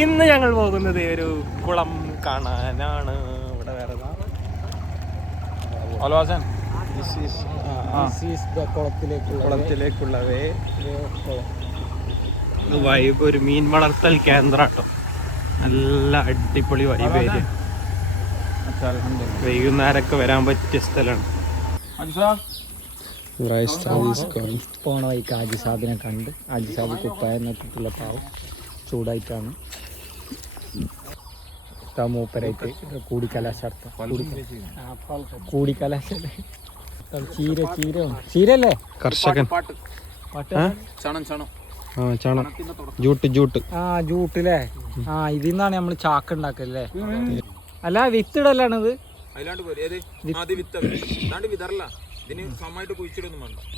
ഇന്ന് ഞങ്ങൾ പോകുന്നത് ഒരു കുളം കാണാനാണ്. ഇവിടെ വേറെ കുളത്തിലേക്കുള്ള വൈബ്. ഒരു മീൻ വളർത്തൽ കേന്ദ്രം കേട്ടോ. നല്ല അടിപൊളി വൈബ് ഏരിയ. വൈകുന്നേരമൊക്കെ വരാൻ പറ്റിയ സ്ഥലമാണ്. പോണ വഴിക്ക് ആജി സാബിനെ കണ്ട് ആജി സാബ് കുപ്പായം നോക്കിയിട്ടുള്ള പാവം ചൂടായിട്ടാണ് മൂപ്പരായിട്ട് ചീരല്ലേ കർഷകൻ ജൂട്ട് ജൂട്ടില്ലേ. ഇതിൽ നിന്നാണ് നമ്മള് ചാക്ക് ഉണ്ടാക്കല്ലേ. അല്ല വിത്തിടലാണിത്.